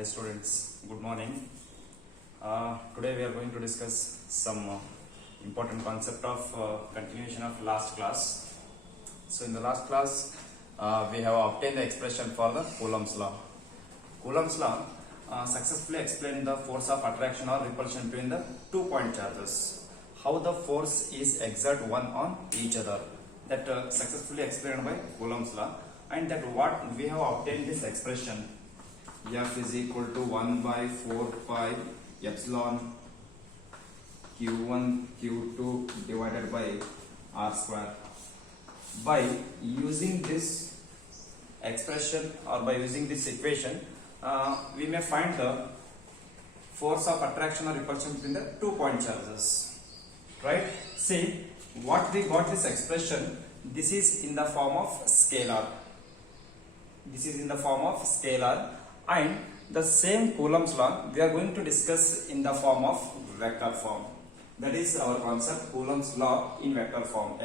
Hi students, good morning. Today we are going to discuss some important concept of continuation of last class. So in the last class we have obtained the expression for the Coulomb's law. Coulomb's law successfully explained the force of attraction or repulsion between the 2-point charges. How the force is exerted one on each other. That successfully explained by Coulomb's law, and that what we have obtained this expression F is equal to 1 by 4 pi epsilon q1 q2 divided by r square. By using this expression or by using this equation, we may find the force of attraction or repulsion between the 2-point charges. Right? See, what we got this expression, this is in the form of scalar. This is in the form of scalar. And the same Coulomb's law we are going to discuss in the form of vector form. That is our concept, Coulomb's law in vector form.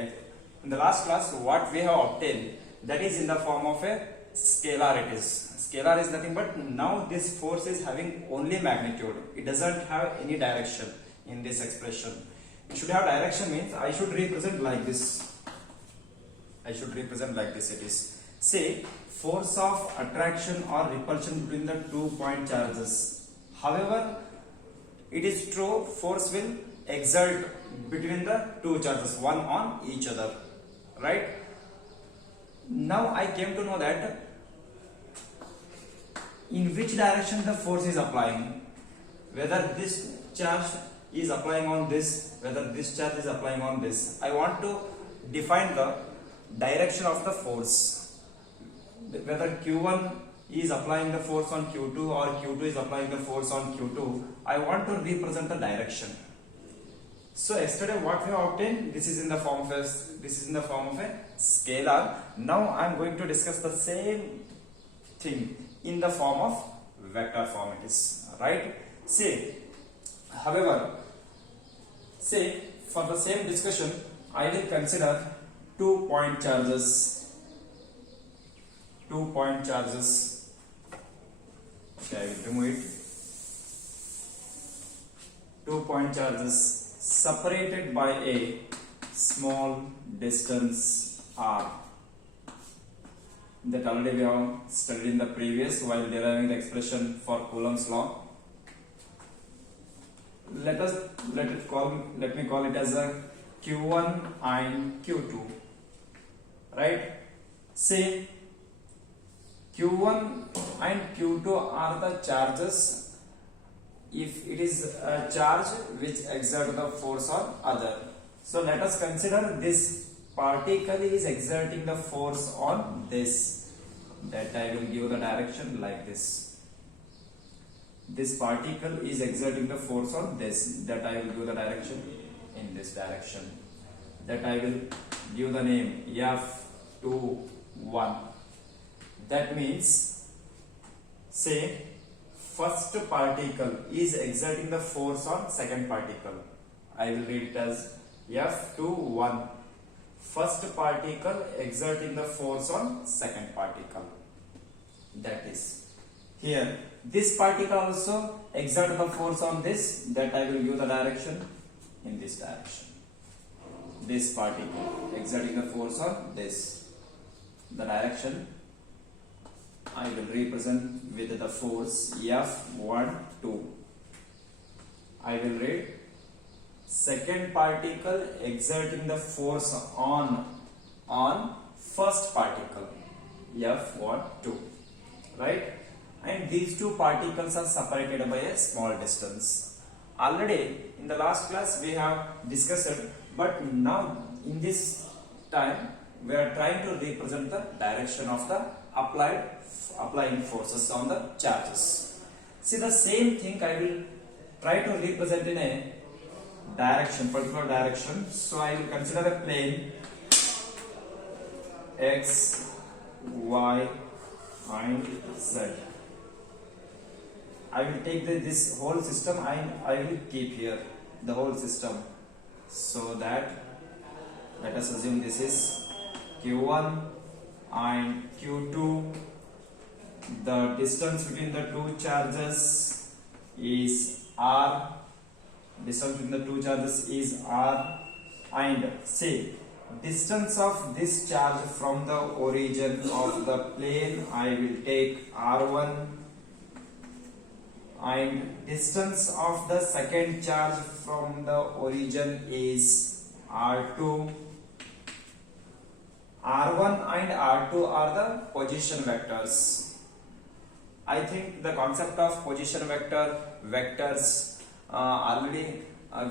In the last class, what we have obtained, that is in the form of a scalar. It is scalar is nothing but now this force is having only magnitude. It doesn't have any direction in this expression. It should have direction means I should represent like this. I should represent like this. It is, say, force of attraction or repulsion between the 2-point charges. However, it is true force will exert between the two charges, one on each other. Right? Now I came to know that in which direction the force is applying. Whether this charge is applying on this, whether this charge is applying on this. I want to define the direction of the force. Whether Q1 is applying the force on Q2 or Q2 is applying the force on Q2, I want to represent the direction. So yesterday what we have obtained, this is in the form of a scalar. Now I am going to discuss the same thing in the form of vector form. It is right. However, for the same discussion, I will consider 2-point charges. 2-point charges. Okay, I will remove it. 2-point charges separated by a small distance r. That already we have studied in the previous while deriving the expression for Coulomb's law. Let me call it as a Q1 and Q2. Right? Say Q1 and Q2 are the charges if it is a charge which exerts the force on other. So let us consider this particle is exerting the force on this. That I will give the direction like this. This particle is exerting the force on this. That I will give the direction in this direction. That I will give the name F21. That means, say, first particle is exerting the force on second particle. I will read it as F21. First particle exerting the force on second particle. That is, here, this particle also exert the force on this. That I will give the direction in this direction. This particle exerting the force on this. The direction I will represent with the force F12. I will read second particle exerting the force on first particle F12. Right? And these two particles are separated by a small distance. Already in the last class we have discussed it, but now in this time we are trying to represent the direction of the applying forces on the charges. See, the same thing I will try to represent in a direction, particular direction. So I will consider a plane X, Y and Z. I will take this whole system and I will keep here the whole system. So that let us assume this is Q1 and Q2 the distance between the two charges is r. Distance between the two charges is r, and say distance of this charge from the origin of the plane I will take r1, and distance of the second charge from the origin is r2. r1 and r2 are the position vectors. I think the concept of position vectors already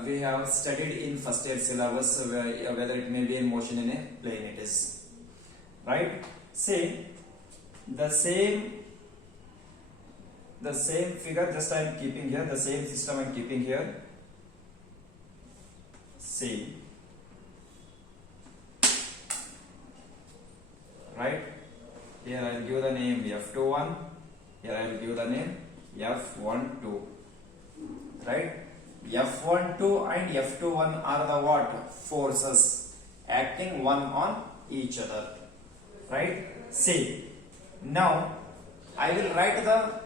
we have studied in first year syllabus, whether it may be in motion in a plane it is, right? Say the same figure, just I am keeping here, the same system I am keeping here. Say, right, here I will give the name F21, here I will give the name F12, right? F12 and F21 are the what? Forces acting one on each other, right? See, now I will write the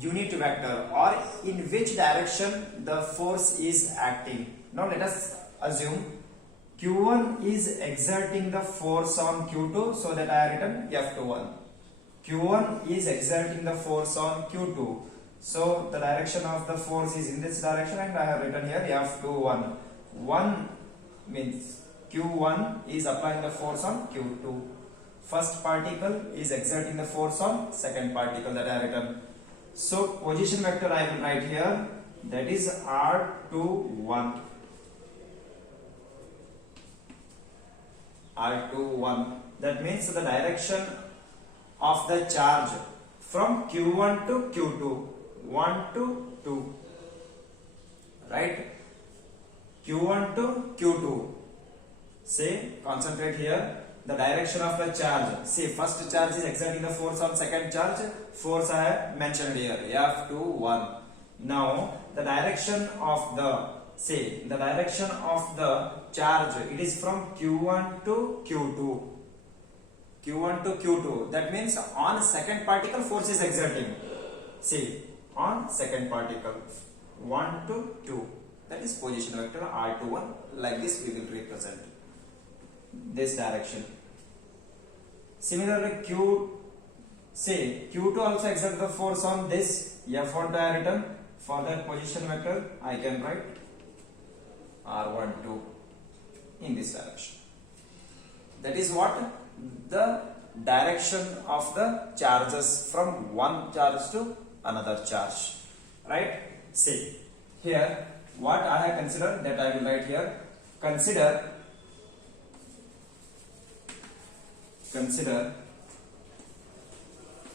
unit vector, or in which direction the force is acting. Now let us assume Q1 is exerting the force on Q2, so that I have written F21. Q1 is exerting the force on Q2, so the direction of the force is in this direction, and I have written here F21. 1 means Q1 is applying the force on Q2. First particle is exerting the force on second particle, that I have written. So position vector I will write here, that is R21. R21. That means the direction of the charge from Q1 to Q2. 1 to 2, right? Q1 to Q2. Say, concentrate here. The direction of the charge. See, first charge is exerting the force on second charge. Force I have mentioned here, F21. Now, the direction of the charge, it is from Q1 to Q2. Q1 to Q2. That means on second particle force is exerting. See, on second particle 1 to 2, that is position vector R21. Like this we will represent this direction. Similarly Q2 also exert the force on this F1 written. For that position vector I can write R12 in this direction. That is what the direction of the charges from one charge to another charge, right? See, here what I have considered, that I will write here. Consider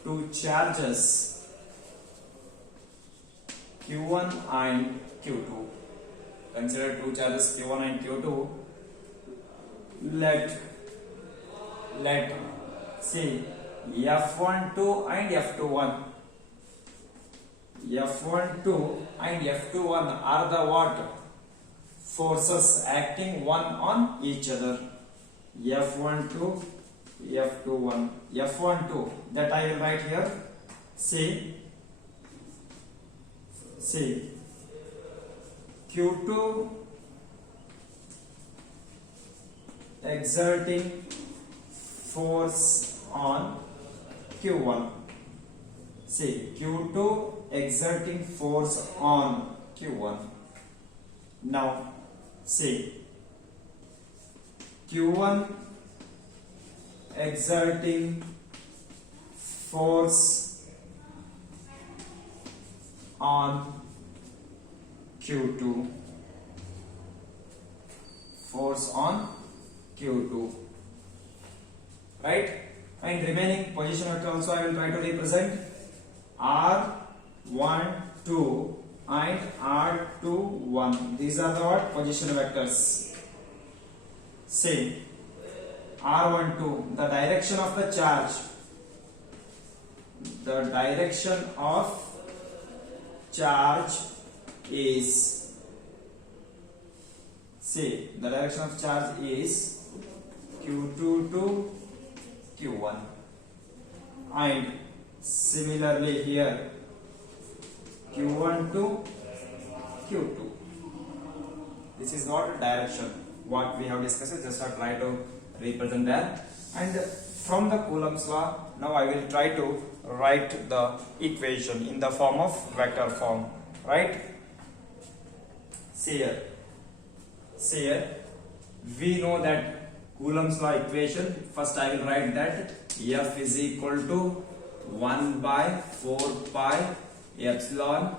two charges Q1 and Q2. Consider two charges Q1 and Q2. Let see F12 and F21. F12 and F21 are the what? Forces acting one on each other. F12, F21. F12, that I will write here. See Q2 exerting force on Q1. See, Q2 exerting force on Q1. Now, see, Q1 exerting force on Q2. Force on Q2. Right? And remaining position vector also I will try to represent. R12 and R21. These are the what? Position vectors. Say R12, the direction of the charge. The direction of charge is, say, the direction of charge is Q2 to Q1. And Similarly here Q1 to Q2. This is not direction. What we have discussed, just I try to represent that. And from the Coulomb's law, now I will try to write the equation in the form of vector form. Right? See here, we know that Coulomb's law equation. First I will write that F is equal to 1 by 4 pi epsilon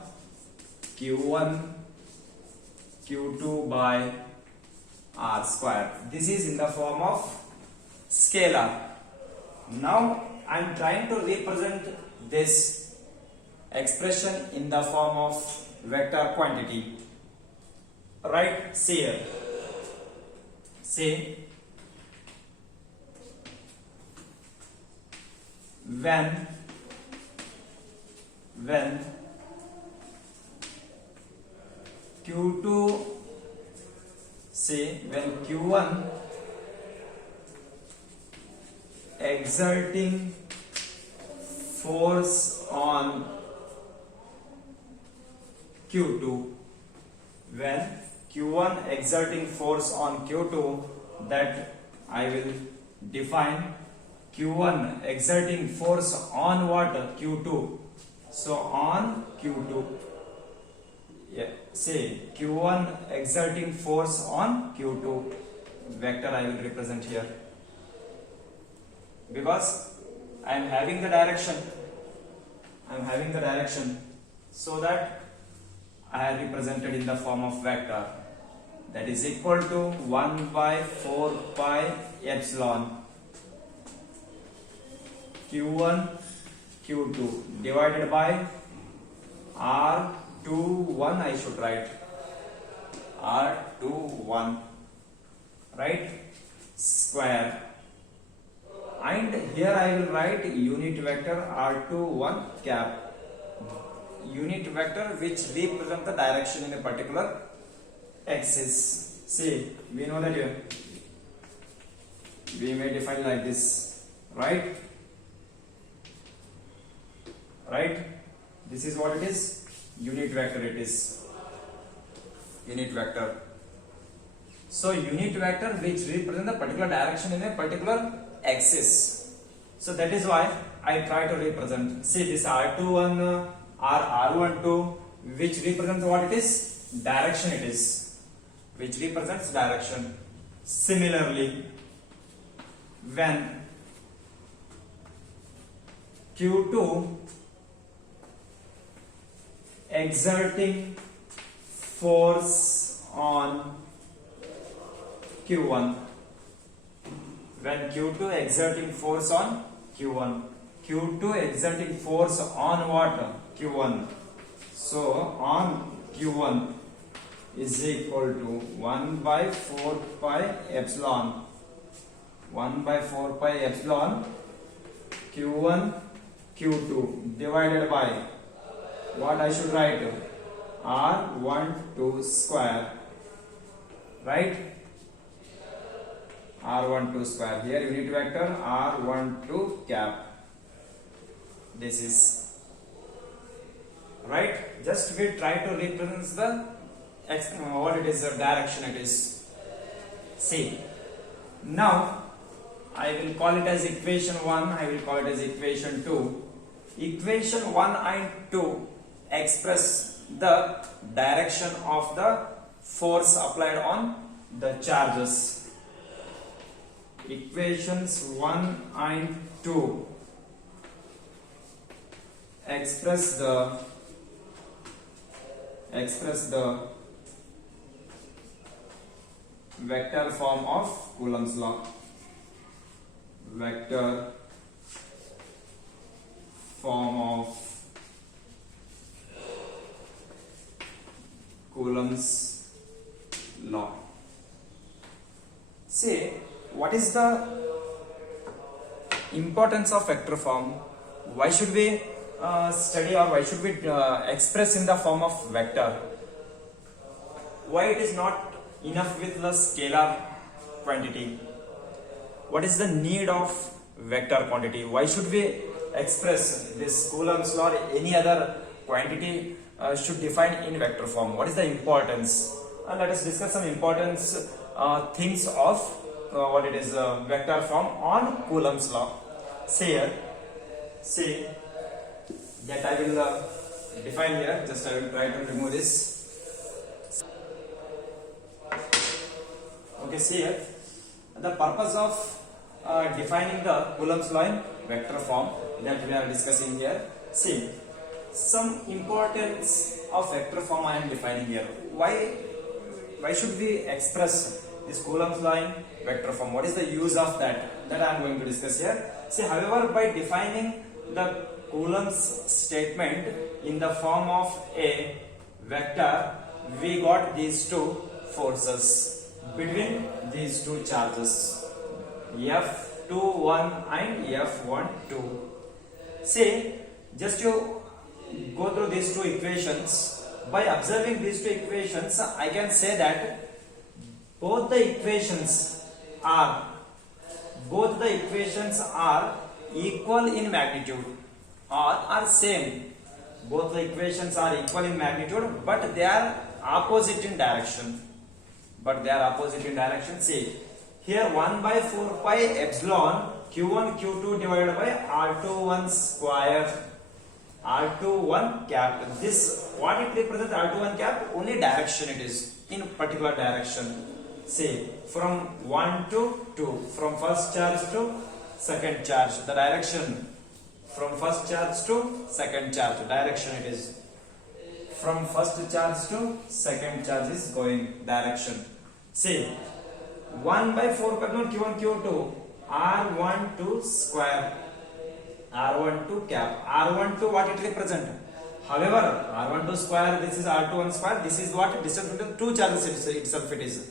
Q1 Q2 by R square. This is in the form of scalar. Now I am trying to represent this expression in the form of vector quantity. Right? See here. See, when Q2, say when Q1 exerting force on Q2, when Q1 exerting force on Q2, that I will define Q1 exerting force on what? Q2. So on Q2. Yeah, say Q1 exerting force on Q2 vector I will represent here, because I am having the direction, so that I have represented in the form of vector, that is equal to 1 by 4 pi epsilon Q1 Q2 divided by R21, I should write R21, right, square, and here I will write unit vector R21 cap, unit vector which represent the direction in a particular axis. See, we know that here we may define like this, right? This is what it is, unit vector. It is unit vector. So unit vector which represent the particular direction in a particular axis. So that is why I try to represent. See, this R21 or R12 which represents what it is, direction it is, which represents direction. Similarly, when Q2 exerting force on Q1, when Q2 exerting force on Q1, Q2 exerting force on what? Q1. So on Q1 is equal to 1 by 4 pi epsilon, 1 by 4 pi epsilon Q1 Q2 divided by what I should write, R12 square, right? R12 square, here unit vector R12 cap. This is right. Just we try to represent the what it is, the direction it is. See, now I will call it as equation 1, I will call it as equation 2. Equation 1 and 2 express the direction of the force applied on the charges. Equations 1 and 2 express the vector form of Coulomb's law. Vector form of Coulomb's law. See, what is the importance of vector form? Why should we study, or why should we express in the form of vector? Why it is not enough with the scalar quantity? What is the need of vector quantity? Why should we express this Coulomb's law or any other quantity should define in vector form. What is the importance? Let us discuss some importance things of what it is vector form on Coulomb's law. Say that I will define here. Just I will try to remove this. Okay, see here. The purpose of defining the Coulomb's law in vector form that we are discussing here. See, some importance of vector form I am defining here. Why should we express this Coulomb's law in vector form? What is the use of that? That I am going to discuss here. See, however, by defining the Coulomb's statement in the form of a vector, we got these two forces between these two charges, F21 and F12. See, just to go through these two equations, by observing these two equations, I can say that both the equations are equal in magnitude or are same. Both the equations are equal in magnitude, but they are opposite in direction. See, here 1 by 4 pi epsilon q1 q2 divided by r21 square, r21 cap. This what it represents, r21 cap? Only direction it is, in particular direction. See, from 1 to 2, from first charge to second charge, the direction. From first charge to second charge, direction it is. From first charge to second charge is going direction. See, 1 by 4 pi q1 q2 r12 square, r12 cap. R12 what it represent? However, r12 square, this is r21 square, this is what distance between two charges itself it is.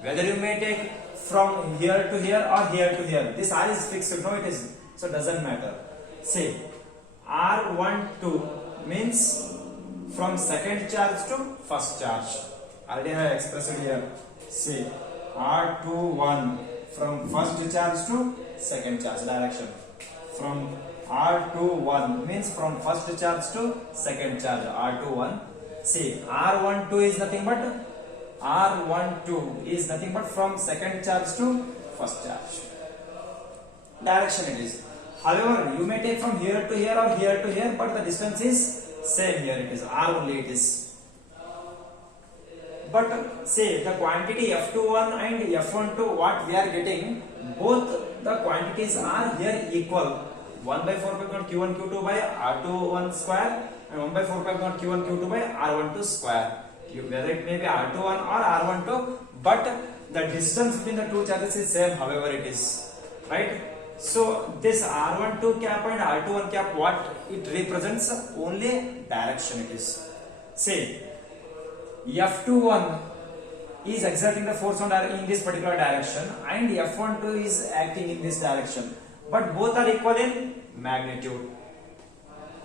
Whether you may take from here to here or here to here, this r is fixed, no it is, so doesn't matter. See, r12 means from second charge to first charge. Already I have expressed it here. See, r21 from first charge to second charge direction. From r21 means from first charge to second charge, r21. See, r12 is nothing but from second charge to first charge. Direction it is. However, you may take from here to here or here to here, but the distance is same here. It is r only it is. But say the quantity F21 and F12 what we are getting, both the quantities are here equal. 1 by 4 pi q1 q2 by r21 square and 1 by 4 pi q1 q2 by r12 square. Whether it may be r21 or r12, but the distance between the two charges is same, however it is. Right? So this r12 cap and r21 cap, what it represents? Only direction it is. Say, F21 is exerting the force on in this particular direction and F12 is acting in this direction, but both are equal in magnitude.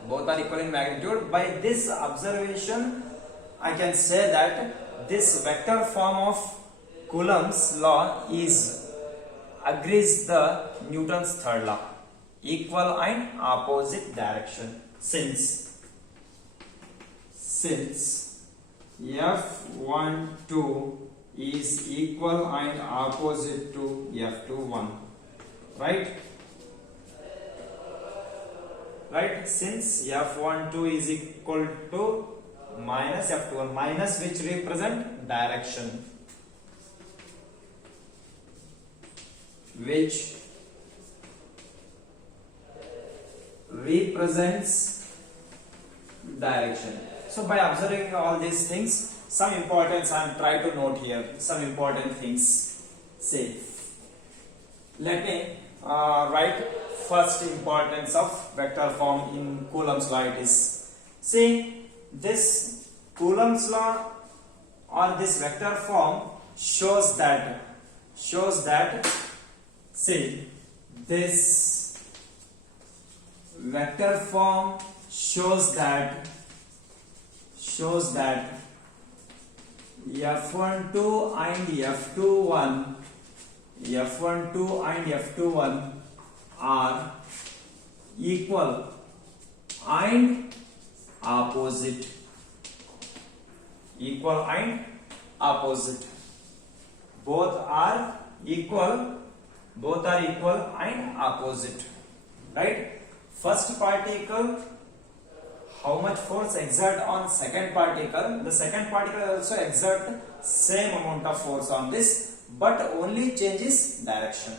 By this observation, I can say that this vector form of Coulomb's law agrees the Newton's third law, equal and opposite direction. Since F12 is equal and opposite to F21, right? Since F12 is equal to minus F21, minus which represent direction, which represents direction. So by observing all these things, some importance I am trying to note here, some important things. Say, let me write first importance of vector form in Coulomb's law. It is, see, this Coulomb's law or this vector form shows that see, this vector form shows that F12 and F21 are equal and opposite. Equal and opposite. Both are equal and opposite. Right? First particle, how much force exert on second particle? The second particle also exert same amount of force on this, but only changes direction.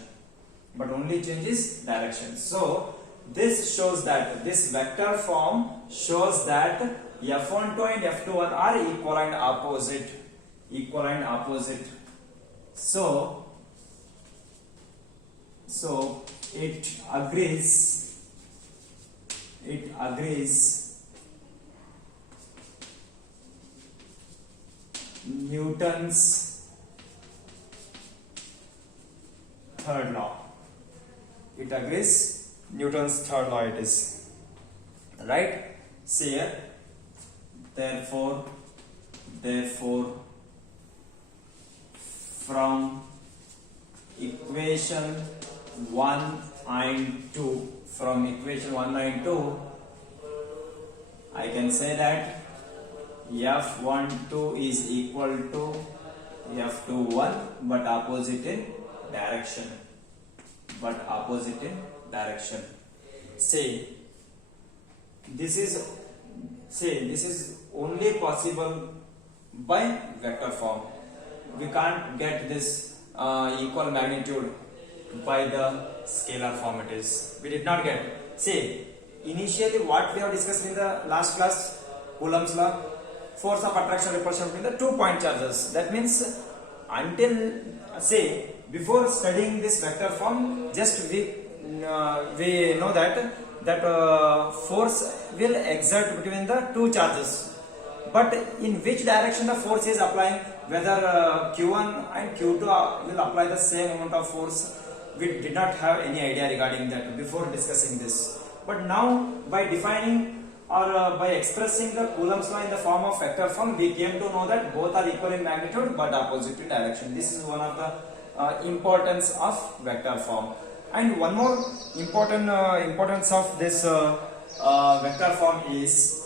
So this shows that this vector form shows that F12 and F21 are equal and opposite. So it agrees Newton's third law. It agrees Newton's third law, it is. Right? See here. Therefore, from equation 1 and 2, I can say that F12 is equal to F21 but opposite in direction. Say this is only possible by vector form. We can't get this equal magnitude by the scalar form. It is. We did not get. See, initially what we have discussed in the last class, Coulomb's law, force of attraction repulsion between the 2 point charges. That means before studying this vector form, just we know that force will exert between the 2 charges, but in which direction the force is applying, whether Q1 and Q2 will apply the same amount of force, we did not have any idea regarding that before discussing this. But now by defining or by expressing the Coulomb's law in the form of vector form, we came to know that both are equal in magnitude but opposite in direction. This is one of the importance of vector form. And one more importance of this vector form is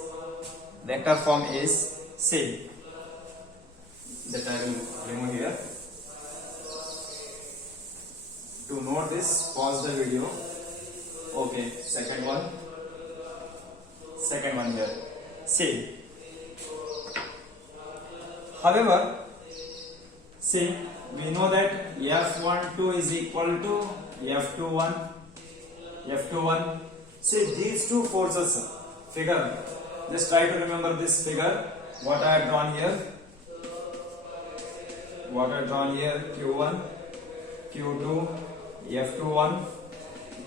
say that I will remove here. To note this, pause the video. Okay, second one here. See, however, see, we know that F12 is equal to F21. See, these two forces figure. Just try to remember this figure. What I have drawn here. Q1, Q2, F21,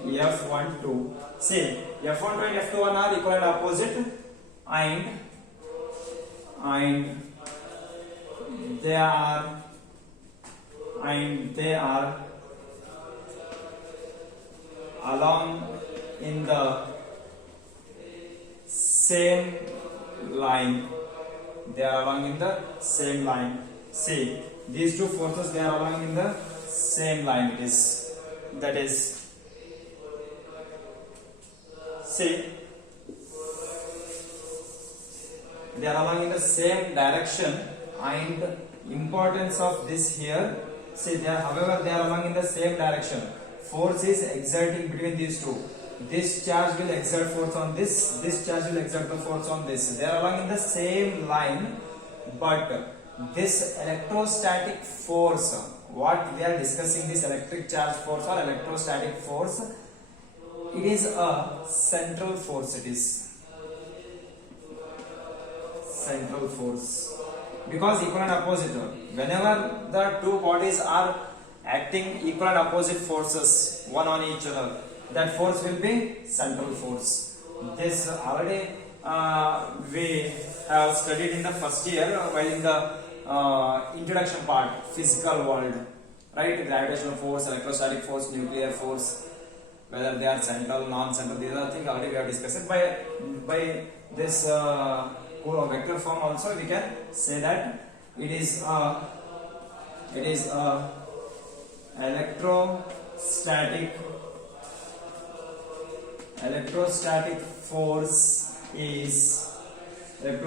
F12. See, F12 and F21 are equal and opposite, and they are along in the same line. See, these two forces, they are along in the same line. That is, see, they are along in the same direction, and importance of this here, see, however they are along in the same direction, force is exerting between these two. This charge will exert force on this charge will exert the force on this. They are along in the same line, but this electrostatic force, what we are discussing, this electric charge force or electrostatic force, it is a central force. It is central force, because equal and opposite, whenever the two bodies are acting equal and opposite forces one on each other, that force will be central force. This already we have studied in the first year while in the introduction part, physical world, right? Gravitational force, electrostatic force, nuclear force, whether they are central, non-central, these are things already we have discussed. By this vector form also we can say that it is electrostatic force is a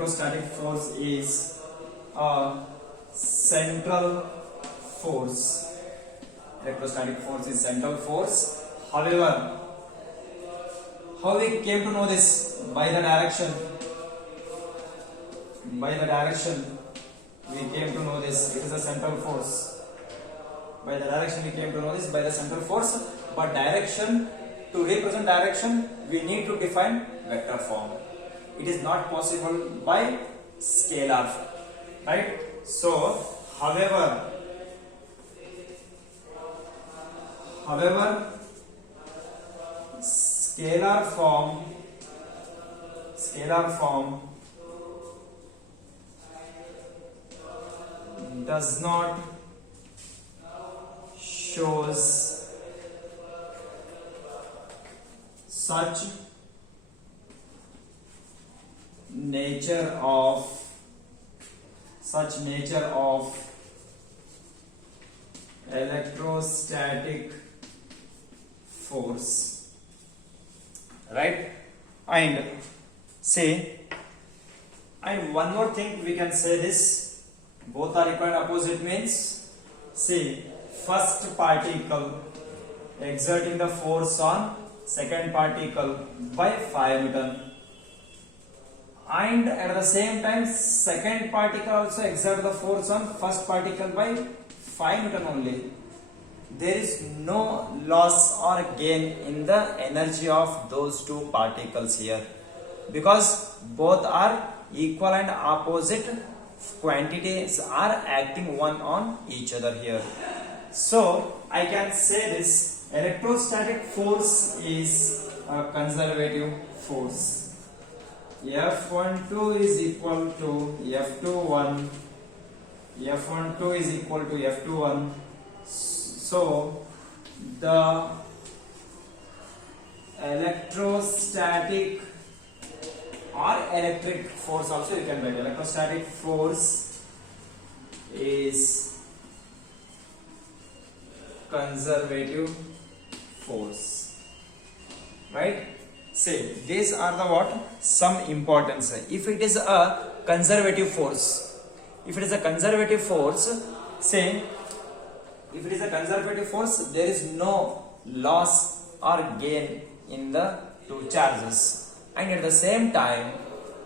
central force. Electrostatic force is central force. However, how we came to know this? By the direction. By the direction we came to know this. It is a central force. By the direction we came to know this, by the central force. But direction, to represent direction, we need to define vector form. It is not possible by scalar, right? So, however, scalar form does not shows such nature of electrostatic force, right? And say, and one more thing we can say this, both are equal and opposite means, see, first particle exerting the force on second particle by 5 Newton, and at the same time second particle also exert the force on first particle by 5 Newton only. There is no loss or gain in the energy of those two particles here, because both are equal and opposite quantities are acting one on each other here. So I can say this electrostatic force is a conservative force. F12 is equal to F21. F12 is equal to F21. So the electrostatic or electric force also you can write. Electrostatic force is conservative force, right? Say these are the what some importance. If it is a conservative force, say if it is a conservative force, there is no loss or gain in the two charges, and at the same time,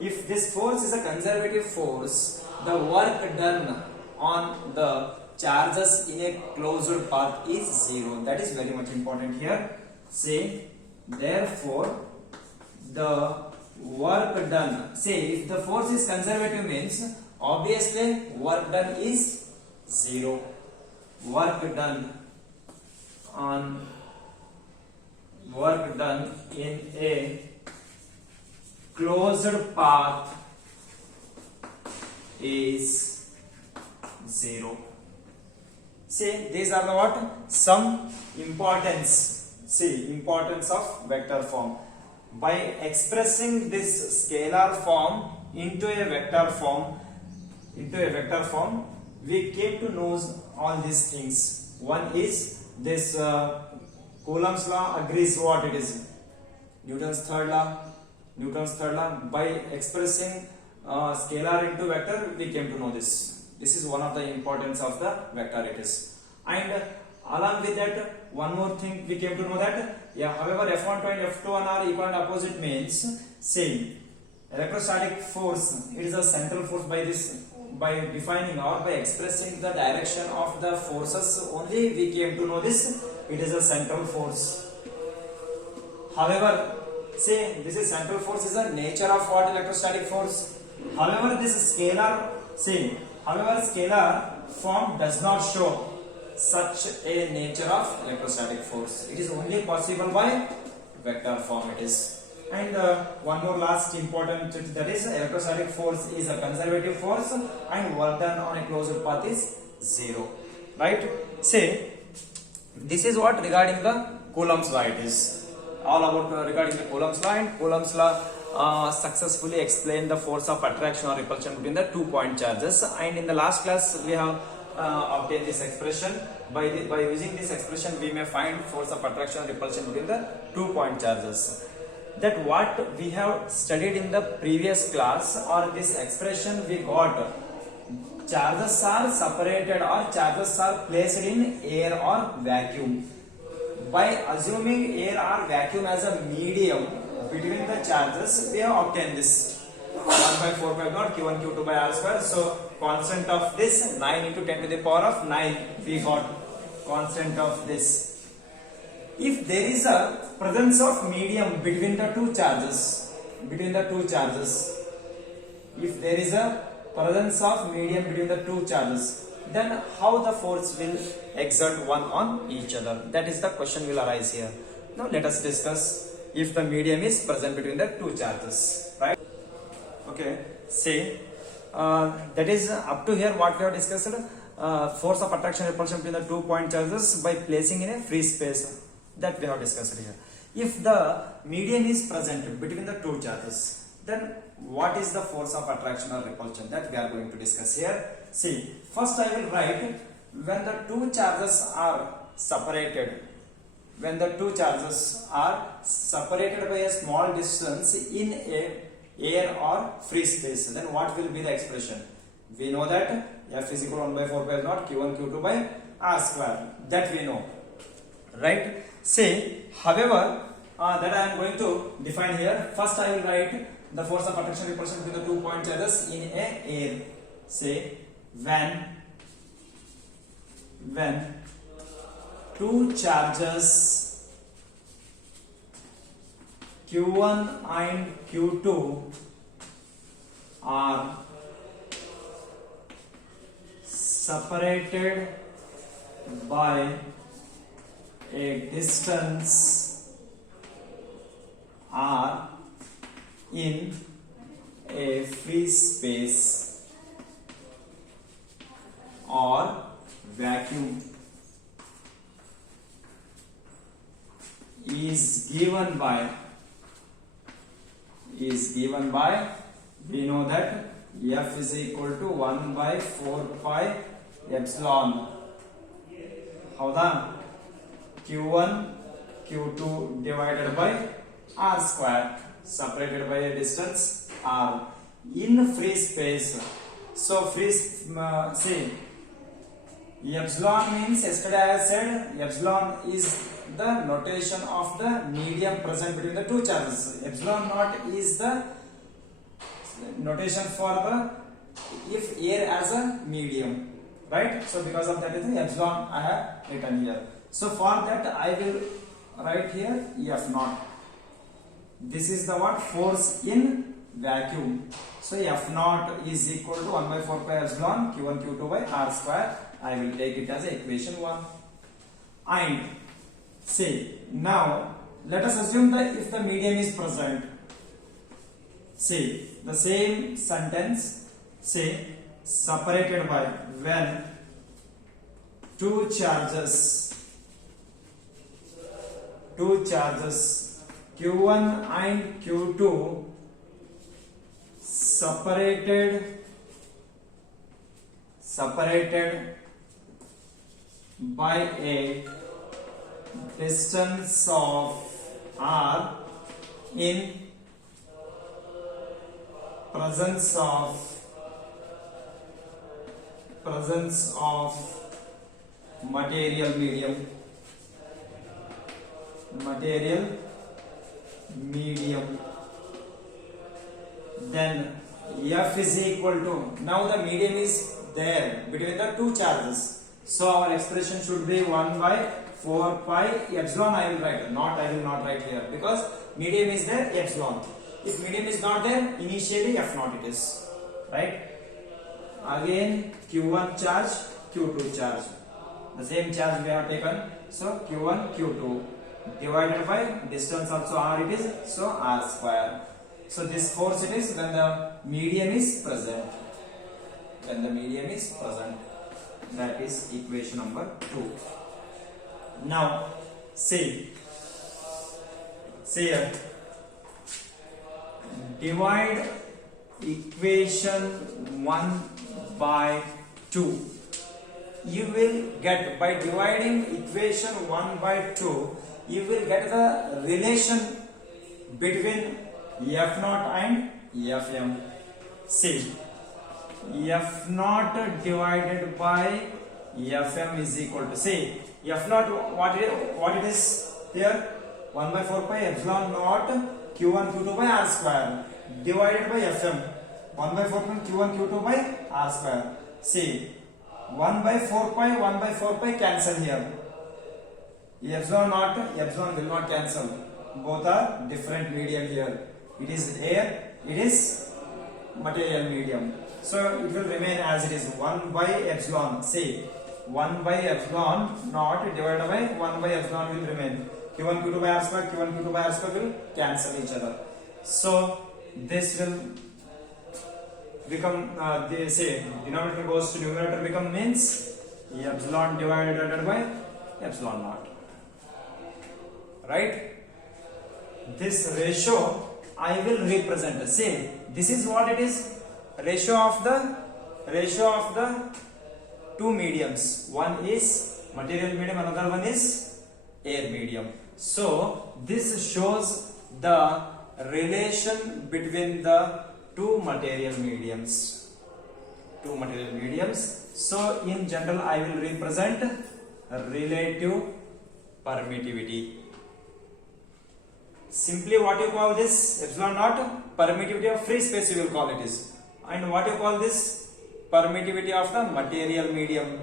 if this force is a conservative force, the work done on the charges in a closed path is zero. That is very much important here. Say therefore the work done, say if the force is conservative means obviously work done is zero. Work done in a closed path is zero. See, these are the what some importance. See, importance of vector form. By expressing this scalar form into a vector form, we came to know all these things. One is this Coulomb's law agrees what it is. Newton's third law. By expressing scalar into vector, we came to know this. This is one of the importance of the vector it is. And along with that, one more thing we came to know that, however F12 and F21 are equal and opposite means, same. Electrostatic force, it is a central force. By defining or by expressing the direction of the forces only, we came to know this, it is a central force. However, say this is central force is the nature of what electrostatic force. However, this scalar, scalar form does not show such a nature of electrostatic force. It is only possible by vector form it is. And one more last important, that is electrostatic force is a conservative force and work done on a closed path is zero, right? Say this is what regarding the Coulomb's law it is. All about regarding the Coulomb's law, and Coulomb's law successfully explained the force of attraction or repulsion between the 2 point charges. And in the last class we have obtained this expression. By using this expression we may find force of attraction or repulsion between the 2 point charges. that what we have studied in the previous class, or this expression we got, charges are separated or charges are placed in air or vacuum. By assuming air or vacuum as a medium between the charges, we have obtained this 1 by 4 pi naught q1 q2 by r square. So constant of this 9 into 10 to the power of 9 we got constant of this. If there is a presence of medium between the two charges, if there is a presence of medium between the two charges, then how the force will exert one on each other? That is the question will arise here. Now let us discuss if the medium is present between the two charges, right? Okay, see, that is up to here what we have discussed, force of attraction repulsion between the 2 point charges by placing in a free space, that we have discussed here. If the medium is present between the two charges, then what is the force of attraction or repulsion, that we are going to discuss here. See, first I will write when the two charges are separated, by a small distance in a air or free space, then what will be the expression? We know that F is equal to 1 by 4 pi naught q1 q2 by r square, that we know, right? Say, however, that I am going to define here. First I will write the force of attraction repulsion between the 2 point charges in a air. Say, when two charges q1 and q2 are separated by a distance r in a free space or vacuum is given by we know that F is equal to 1 by 4 pi epsilon, howda, q1 q2 divided by r square, separated by a distance r in free space. So free see, epsilon means, yesterday I said epsilon is the notation of the medium present between the two charges. Epsilon naught is the notation for the if air as a medium, right? So because of that is the epsilon I have written here. So for that I will write here F naught. This is the what? Force in vacuum. So F naught is equal to 1 by 4 pi epsilon q1 q2 by r square. I will take it as equation 1. And say, now let us assume that if the medium is present, say the same sentence, say separated by when two charges q1 and q2 separated by a distance of r in presence of material medium, then F is equal to, now the medium is there between the two charges, so our expression should be 1 by 4 pi epsilon. I will not write here because medium is there, epsilon. If medium is not there, initially F naught it is, right? Again q1 charge, q2 charge, the same charge we have taken, so q1 q2 divided by distance also r it is, so r square. So this force it is when the medium is present, that is equation number 2. Now see here, divide equation 1 by 2. You will get, by dividing equation 1 by 2, you will get the relation between F naught and Fm. See, F naught divided by Fm is equal to, see, F naught, what it is here? 1 by 4 pi epsilon naught Q1 Q2 by R square divided by Fm. 1 by 4 pi Q1 Q2 by R square. See, 1 by 4 pi cancel here. Epsilon naught, epsilon will not cancel. Both are different medium here. It is air, it is material medium. So it will remain as it is, 1 by epsilon. See, 1 by epsilon naught divided by 1 by epsilon will remain. Q1 Q2 by R square, Q1 Q2 by R square will cancel each other. So this will become, they say denominator goes to numerator, become means epsilon divided by epsilon naught. Right? This ratio I will represent. Say this is what it is. Ratio of the two mediums. One is material medium, another one is air medium. So this shows the relation between the two material mediums. So in general I will represent relative permittivity. Simply what you call this, epsilon naught, permittivity of free space you will call it is. And what you call this, permittivity of the material medium.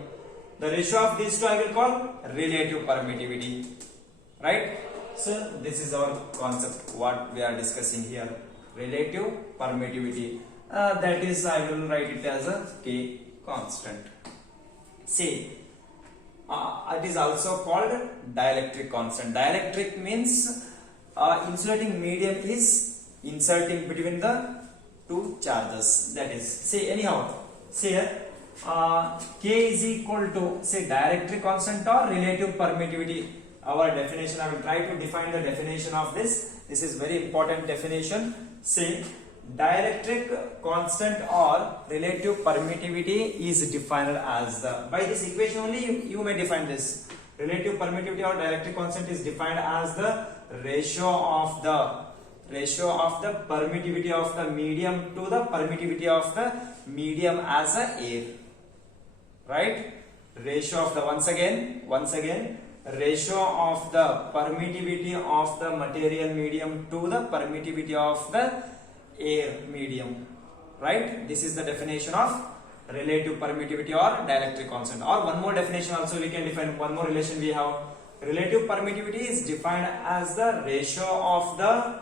The ratio of these two I will call relative permittivity. Right? So this is our concept, what we are discussing here. Relative permittivity. That is, I will write it as a K constant. See, it is also called dielectric constant. Dielectric means insulating medium is inserting between the two charges. That is, say anyhow, say here K is equal to, say, dielectric constant or relative permittivity. Our definition, I will try to define the definition of this. This is very important definition. Say dielectric constant or relative permittivity is defined as the, by this equation only you may define this. Relative permittivity or dielectric constant is defined as the ratio of the permittivity of the medium to the permittivity of the medium as a air. Right? Ratio of the, once again, ratio of the permittivity of the material medium to the permittivity of the air medium. Right? This is the definition of relative permittivity or dielectric constant. Or one more definition also we can define, one more relation we have. Relative permittivity is defined as the ratio of the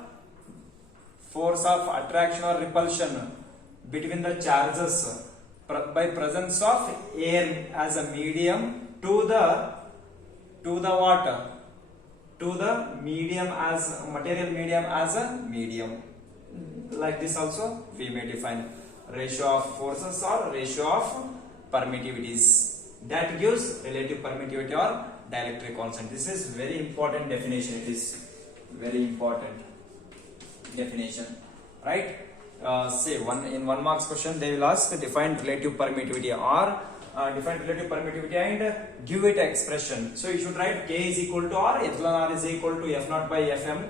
force of attraction or repulsion between the charges by presence of air as a medium to the water, to the medium as material medium as a medium. Like this also we may define ratio of forces or ratio of permittivities. That gives relative permittivity or dielectric constant. This is very important definition. It is very important definition. Right? Say in 1 marks question they will ask define relative permittivity or define relative permittivity and give it expression. So you should write K is equal to or epsilon r is equal to F naught by Fm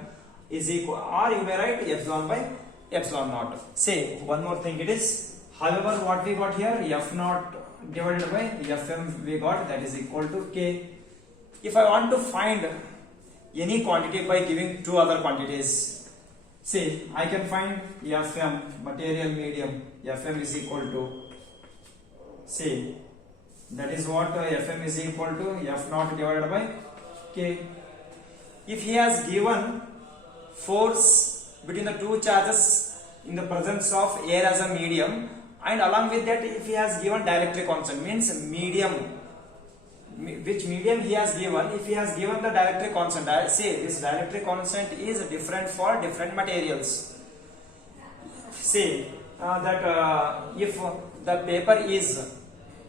is equal, or you may write epsilon by epsilon naught. Say one more thing it is, however what we got here, F naught divided by Fm we got, that is equal to K. If I want to find any quantity by giving two other quantities, say I can find Fm, material medium, Fm is equal to, say that is what Fm is equal to F naught divided by K. If he has given force between the two charges in the presence of air as a medium, and along with that if he has given dielectric constant, means medium, which medium he has given, if he has given the dielectric constant, I say this dielectric constant is different for different materials. Say that if the paper is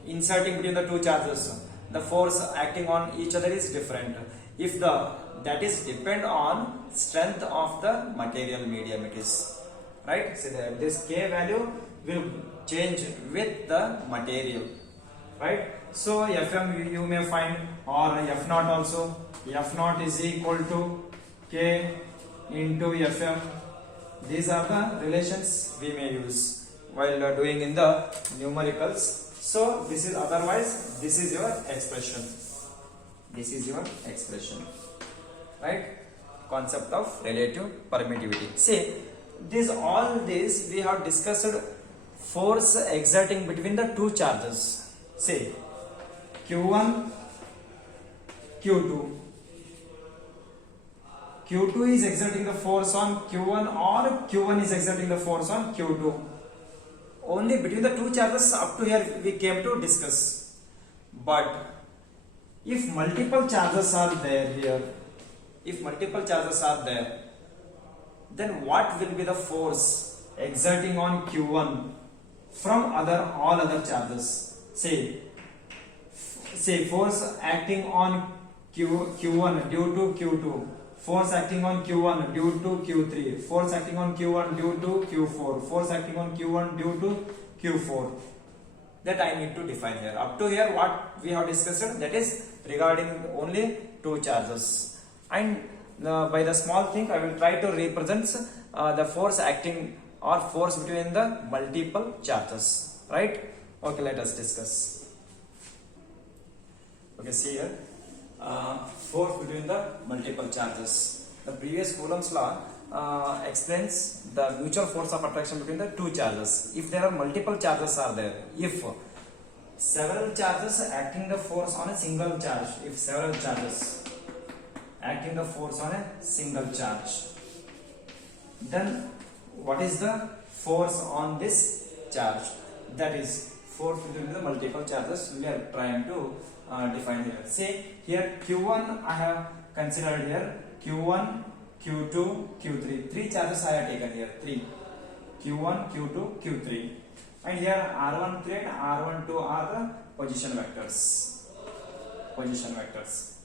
inserting between the two charges, the force acting on each other is different. If that is depend on strength of the material medium it is. Right? So this K value will change with the material. Right? So Fm you may find, or F naught also, F naught is equal to K into Fm. These are the relations we may use while doing in the numericals. So this is, otherwise this is your expression. This is your expression, right? Concept of relative permittivity. See, all this we have discussed force exerting between the two charges. See, Q1, Q2. Q2 is exerting the force on Q1 or Q1 is exerting the force on Q2. Only between the two charges up to here we came to discuss. But if multiple charges are there here, then what will be the force exerting on Q1 from all other charges? Say force acting on Q1 due to Q2, force acting on Q1 due to Q3, force acting on Q1 due to Q4, force acting on Q1 due to Q4. That I need to define here. Up to here what we have discussed, that is regarding only two charges. And by the small thing I will try to represent the force acting or force between the multiple charges. Right? Okay, let us discuss. Okay, see here. Force between the multiple charges. The previous Coulomb's law explains the mutual force of attraction between the two charges. If there are multiple charges are there, if several charges acting the force on a single charge, if several charges acting the force on a single charge, then what is the force on this charge? That is force between the multiple charges we are trying to define here. Say here Q1 I have considered here, Q1, Q2, Q3. Three charges I have taken here. 3. Q1, Q2, Q3. And here R13 and R12 are the position vectors.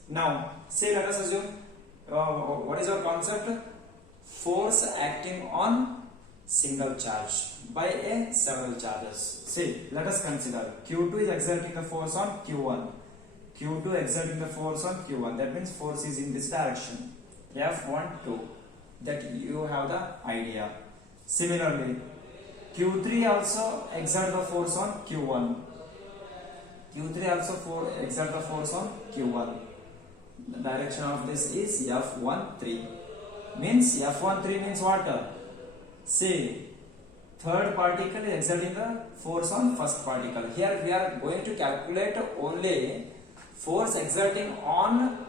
Now, say let us assume what is our concept? Force acting on single charge by a several charges. Say, let us consider Q2 is exerting the force on Q1. Q2 exerting the force on Q1. That means force is in this direction. F1, 2. That you have the idea. Similarly, Q3 also exert the force on Q1. Q3 also exert the force on Q1. The direction of this is F13. Means F13 means what? Say, third particle is exerting the force on first particle. Here we are going to calculate only force exerting on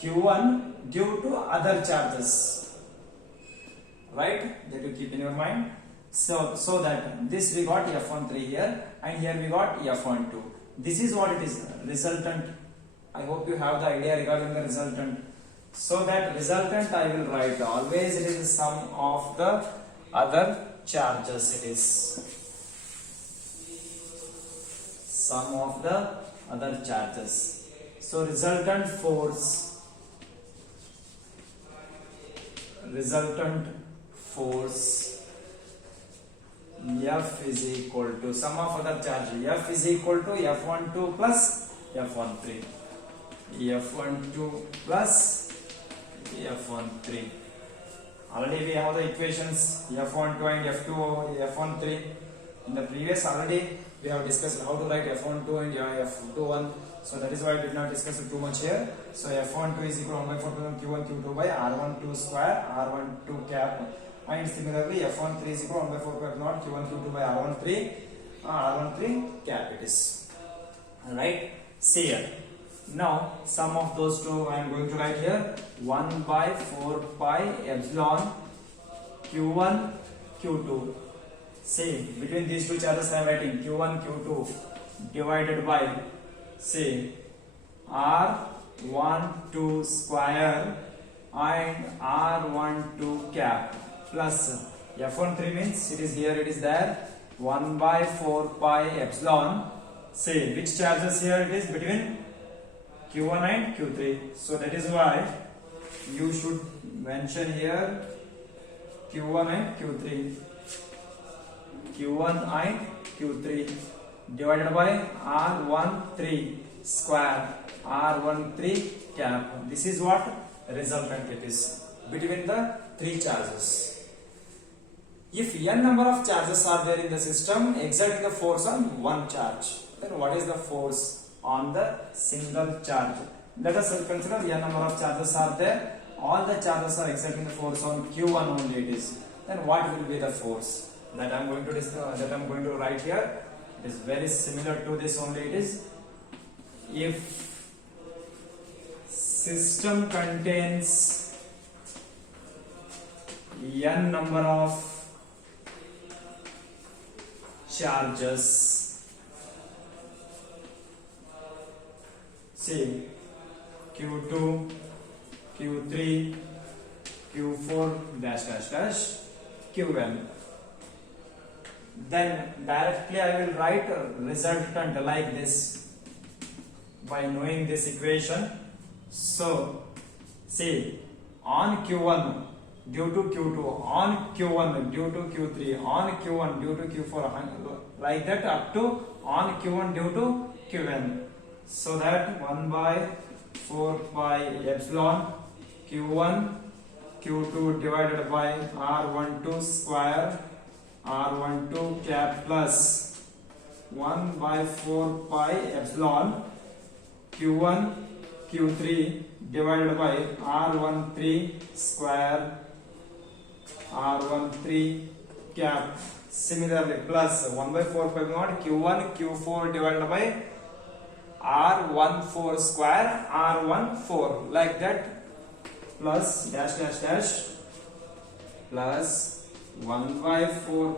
Q1 due to other charges. Right? That you keep in your mind. So that this we got F13 here and here we got F12. This is what it is, resultant. I hope you have the idea regarding the resultant. So that resultant I will write always it is the sum of the other charges. It is sum of the other charges. So resultant force F is equal to sum of other charges. F is equal to F12 plus F13. F12 plus F13. Already we have the equations F12 and F2, F13. In the previous already we have discussed how to write F12 and F21. So that is why I did not discuss it too much here. So F12 is equal to 1 by 4 Q1 Q2 by R12 square R12 cap. And similarly F13 is equal to 1 by 4 cap not Q1 Q2 by R13 cap it is. Alright, see here. Now sum of those two I am going to write here 1 by 4 pi epsilon Q1 Q2. See, between these two charges I am writing Q1 Q2 divided by say R12 square and R12 cap plus F13 means it is here, it is there 1 by 4 pi epsilon. Say which charges here it is between Q1 and Q3. So that is why you should mention here Q1 and Q3. Q1 and Q3 divided by R13 square R13 cap. This is what resultant it is between the 3 charges. If n number of charges are there in the system exerting the force on one charge, then what is the force on the single charge? Let us consider n number of charges are there. All the charges are exerting the force on Q1 only it is. Then what will be the force? That I am going to discuss, that I am going to write here. It is very similar to this only. It is if system contains n number of charges, say Q2, Q3, Q4 dash dash dash Qn, then directly I will write a resultant like this by knowing this equation. So see, on Q1 due to Q2, on Q1 due to Q3, on Q1 due to Q4, like that up to on Q1 due to Qn. So that 1 by 4 pi epsilon Q1 Q2 divided by R12 square R12 cap plus 1 by 4 pi epsilon Q1 Q3 divided by R13 square R13 cap. Similarly plus 1 by 4 pi mod Q1 Q4 divided by R14 square R14, like that, plus dash dash dash plus 1 by 4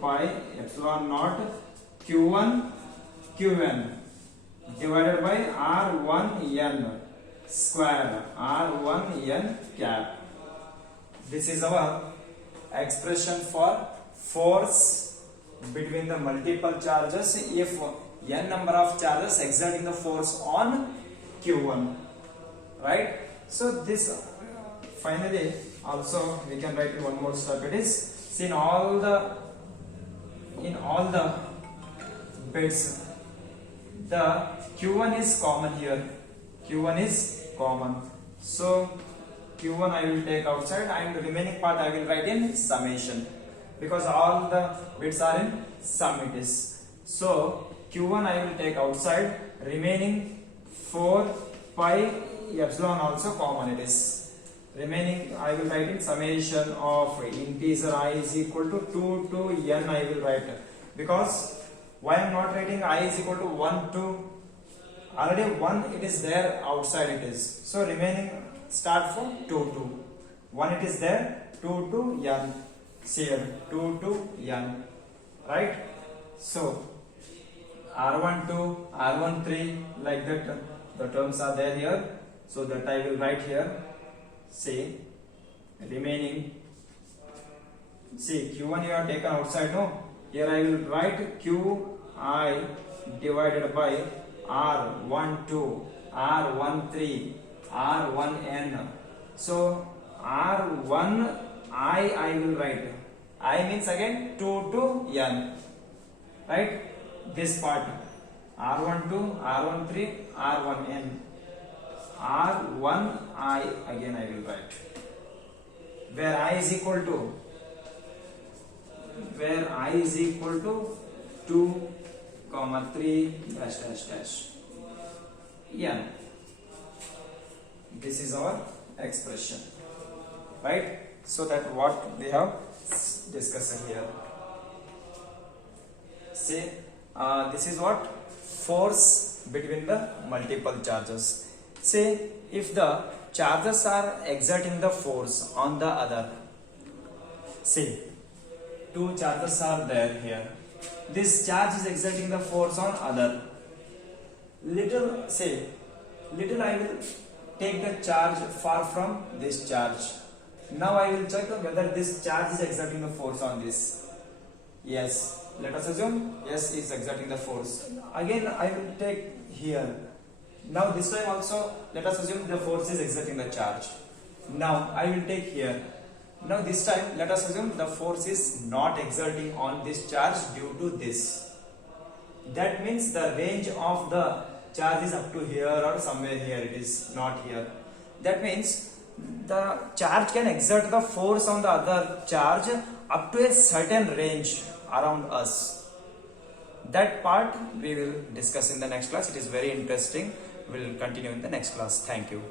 pi epsilon naught Q1 Qn divided by R1n square R1n cap. This is our expression for force between the multiple charges if n number of charges exerting the force on Q1, right? So this finally also we can write in one more step. It is, see, in all the bits the Q1 is common here. Q1 is common. So Q1 I will take outside and the remaining part I will write in summation, because all the bits are in sum it is. So Q1 I will take outside, remaining 4 pi epsilon also common it is. Remaining I will write in summation of integer I is equal to 2 to n I will write, because why I am not writing I is equal to 1 to, already 1 it is there outside it is. So remaining start from 2 to 1 it is there, 2 to n. Here 2 to n, right? So R12, R13, like that the terms are there here, so that I will write here. Say remaining, see Q1 you have taken outside, no? Here I will write Qi divided by R12, R13, R1n. So R1 I will write. I means again 2 to n, right? This part R12, R13, R1n, R1 I again I will write. Where I is equal to 2, 3 dash dash dash n. This is our expression, right? So that what we have discussed here. See, this is what force between the multiple charges. Say if the charges are exerting the force on the other, say two charges are there here. This charge is exerting the force on other. Little I will take the charge far from this charge. Now I will check whether this charge is exerting the force on this. Yes, let us assume yes is exerting the force. Again I will take here. Now this time also let us assume the force is exerting the charge. Now I will take here. Now this time let us assume the force is not exerting on this charge due to this. That means the range of the charge is up to here or somewhere here, it is not here. That means the charge can exert the force on the other charge up to a certain range around us. That part we will discuss in the next class. It is very interesting. We will continue in the next class. Thank you.